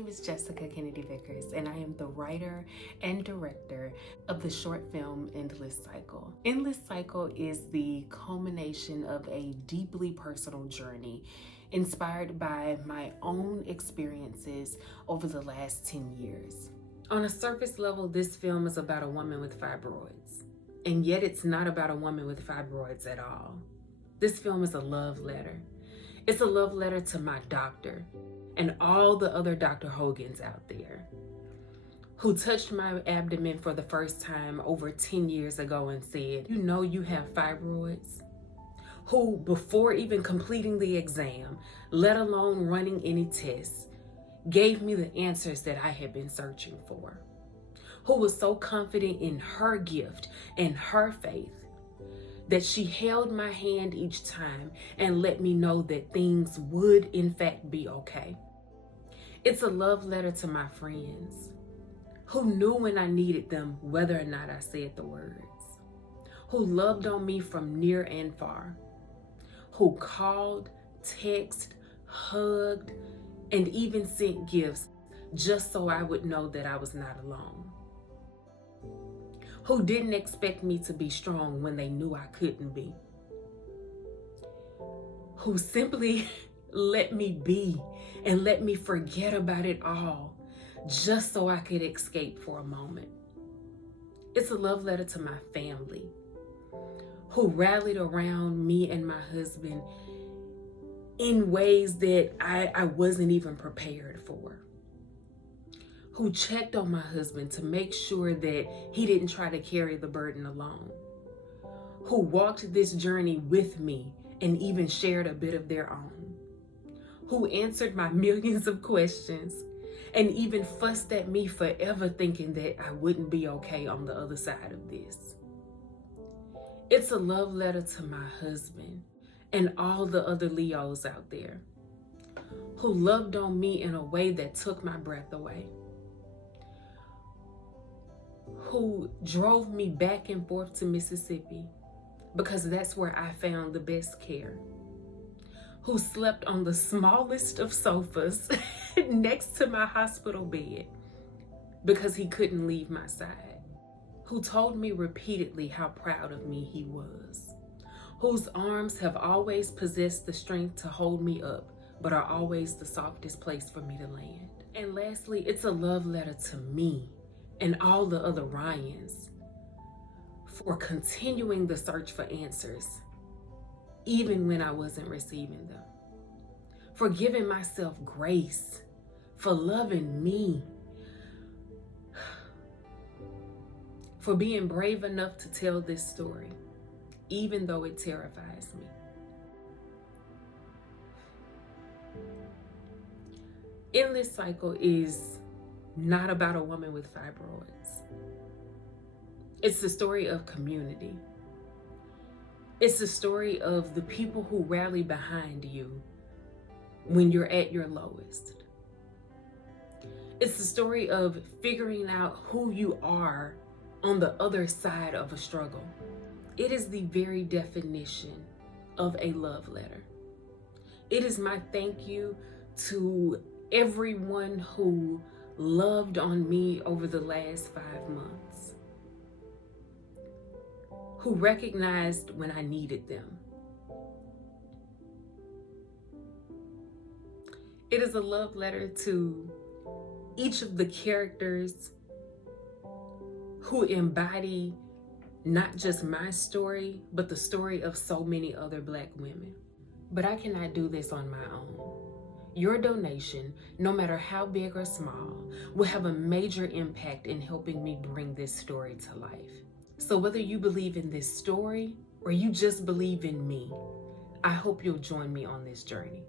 name is Jessica Kennedy Vickers, and I am the writer and director of the short film Endless Cycle. Endless Cycle is the culmination of a deeply personal journey inspired by my own experiences over the last 10 years. On a surface level, this film is about a woman with fibroids, and yet it's not about a woman with fibroids at all. This film is a love letter. It's a love letter to my doctor and all the other Dr. Hogans out there who touched my abdomen for the first time over 10 years ago and said, "You know you have fibroids?" Who, before even completing the exam, let alone running any tests, gave me the answers that I had been searching for. Who was so confident in her gift and her faith that she held my hand each time and let me know that things would in fact be okay. It's a love letter to my friends who knew when I needed them whether or not I said the words, who loved on me from near and far, who called, texted, hugged, and even sent gifts just so I would know that I was not alone. Who didn't expect me to be strong when they knew I couldn't be. Who simply let me be and let me forget about it all just so I could escape for a moment. It's a love letter to my family who rallied around me and my husband in ways that I wasn't even prepared for. Who checked on my husband to make sure that he didn't try to carry the burden alone. Who walked this journey with me and even shared a bit of their own. Who answered my millions of questions and even fussed at me for ever thinking that I wouldn't be okay on the other side of this. It's a love letter to my husband and all the other Leos out there who loved on me in a way that took my breath away. Who drove me back and forth to Mississippi because that's where I found the best care. Who slept on the smallest of sofas next to my hospital bed because he couldn't leave my side. Who told me repeatedly how proud of me he was. Whose arms have always possessed the strength to hold me up, but are always the softest place for me to land. And lastly, it's a love letter to me and all the other Ryans for continuing the search for answers, even when I wasn't receiving them. For giving myself grace, for loving me, for being brave enough to tell this story, even though it terrifies me. Endless Cycle is not about a woman with fibroids. It's the story of community. It's the story of the people who rally behind you when you're at your lowest. It's the story of figuring out who you are on the other side of a struggle. It is the very definition of a love letter. It is my thank you to everyone who loved on me over the last 5 months, who recognized when I needed them. It is a love letter to each of the characters who embody not just my story, but the story of so many other Black women. But I cannot do this on my own. Your donation, no matter how big or small, will have a major impact in helping me bring this story to life. So whether you believe in this story or you just believe in me, I hope you'll join me on this journey.